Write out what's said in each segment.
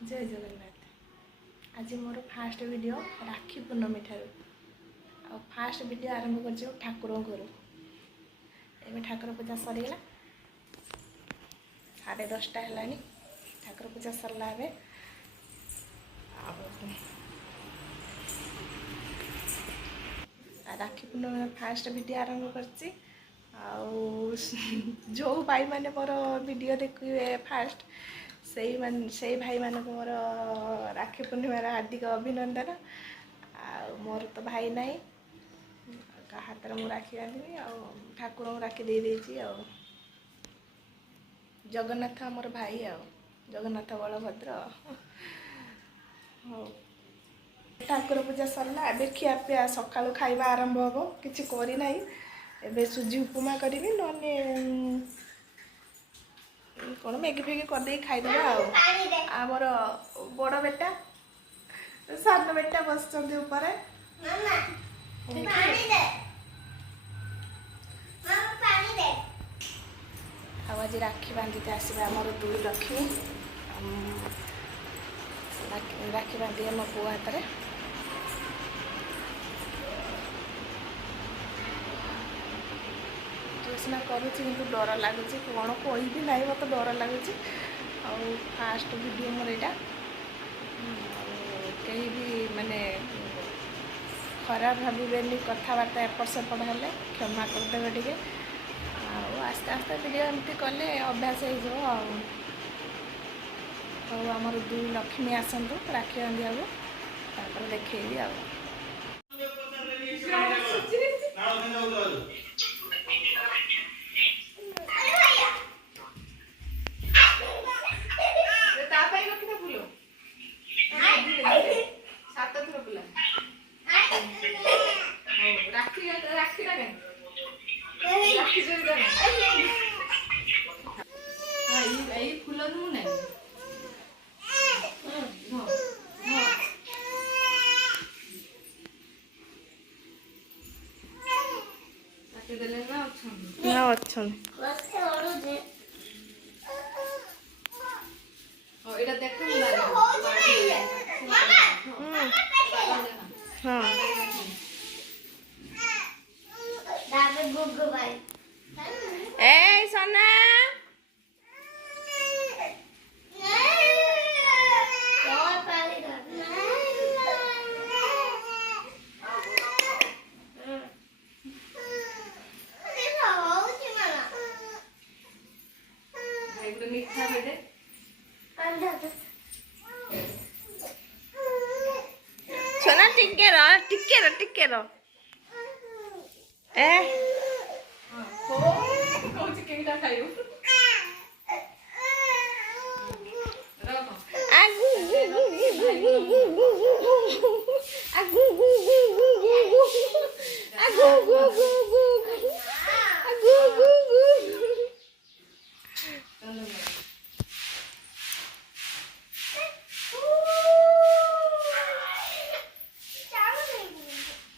जय जगन्नाथ। आज मोर fast video राखी पूर्णमी ठार फास्ट वीडियो आरंभ कर ठाकुर घर एवं ठाकुर पूजा सरीगला 10:30 है ठाकुर पूजा सरला राखी पूर्णमी फास्ट वीडियो आरंभ कर जो भाई मैंने मोर वीडियो देखिए फास्ट से भाई मान मोर राखी पूर्णिमार हार्दिक अभिनंदन। मोर तो भाई ना हाथ में राखी बांधि ठाकुर राखी दे देती जगन्नाथ मोर भाई जगन्नाथ बलभद्र ठाकुर पूजा सरला ए खिया पिया सका खाଇବା आरंभ हम कि करना एबे सुजी उपमा करी नने कौन मैगी फैगी करदे खाईदेवा आमर बड़ बेटा सान बेटा बस आज राखी बांधते आसवा आमर 2 लक्ष्मी राखी बांधे आम पु हाथ में सिना करुँच कि डर लगुच कौन कही ना मत डर लगुच फास्ट वीडियो मोर यहाँ कहीं भी माने खराब भावे कथबार्ता एपट सेपट हेले क्षमा करदे टे आस्ते आस्ते वीडियो एमती कले अभ्यास होमर 2 लक्ष्मी आसतु राखी बांधा देखी आ फूल अच्छा ए सोना सोना टिके रो ए कौन केटा खाइयो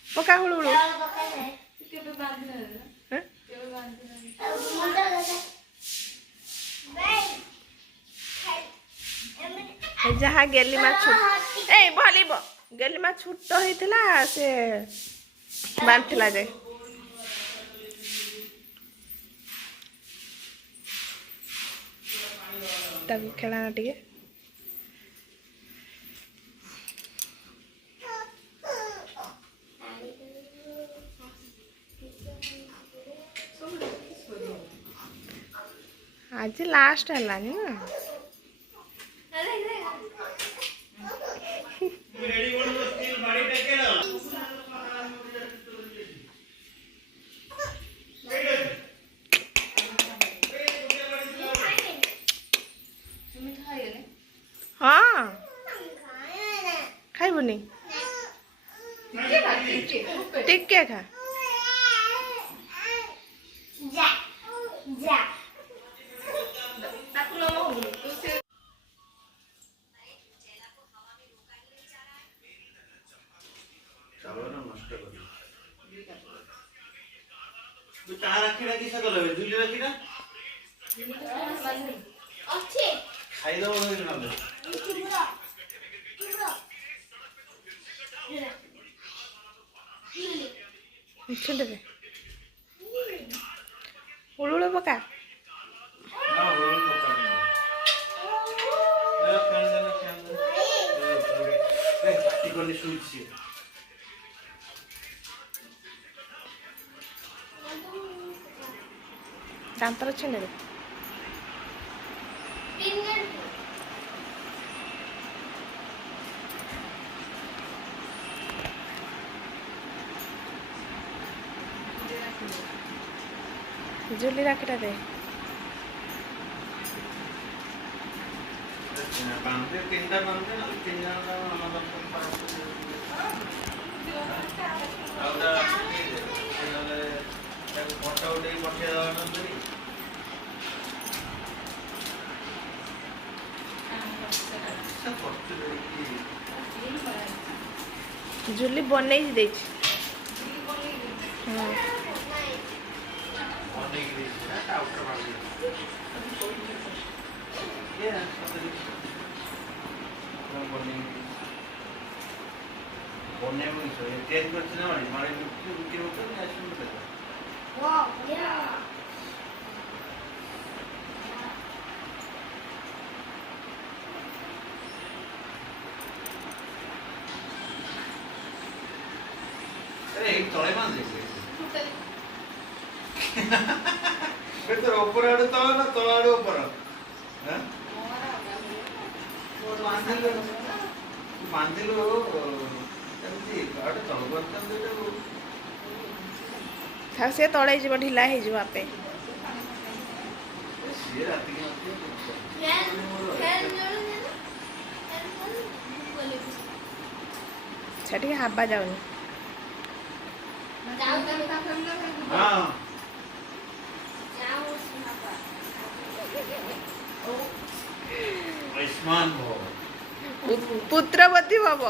पका हुलु हुलु जहाँ गेलीमा छुट ए भलिब गेलीमा छुट होता से बांधला जाए खेलाना टे आज लास्ट है ना हाँ खाइबुनी टिके खा राखी राखी सकल झुली राखी ना ଖାଇଦବ ନହେଲେ ଛିଣ୍ଡେ ଉଳୁଳ ପକା ନା ଓଳୁ ପକାନି ନା ପାଟି କଲି ଶୁଇଛି ଦାନ୍ତର ଛିଣ୍ଡେ ଝୁଲି ରାଖିଟା ଦେ ବାନ୍ଧେ ତିନିଟା ବାନ୍ଧେ ତିନି ଜଣ ତାକୁ ଫଟୋ ଉଠେଇ ପଠେଇଦବା ନହେଲେ ଝୁଲି ବନେଇ ଦେଇଛି ତଳେ ବାନ୍ଧେ ତୋର ଉପର ଆଡୁ ତଳ ନା ତଳ ଆଡୁ ଉପର ବାନ୍ଧିଲୁ ଏମିତି ଆଡୁ ତଳକୁ ସେ ତଳେ ଯିବ ଢିଲା ହେଇଯିବ ଆପେ ସିଏ ରାତିକି ସେଠିକି ହାବା ଯାଉନି ହଁ ଆୟୁଷ୍ମାନ ଭବ ପୁତ୍ରବତୀ ଭବ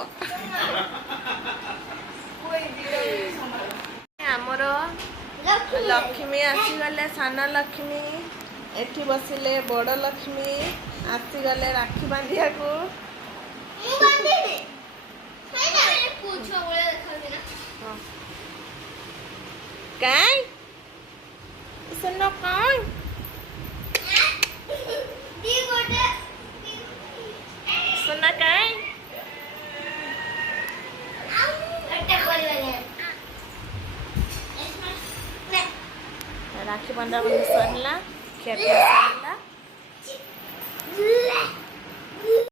ଆମର ଲକ୍ଷ୍ମୀ ଆସିଗଲେ ସାନ ଲକ୍ଷ୍ମୀ ଏଠି ବସିଲେ ବଡ଼ ଲକ୍ଷ୍ମୀ ଆସିଗଲେ ରାକ୍ଷୀ ବାନ୍ଧିବାକୁ କାଇଁ ସୁନ କାଇଁ ସୁନା କାଇଁ ରାକ୍ଷୀ ବନ୍ଧା ସରିଲା ଖିଆ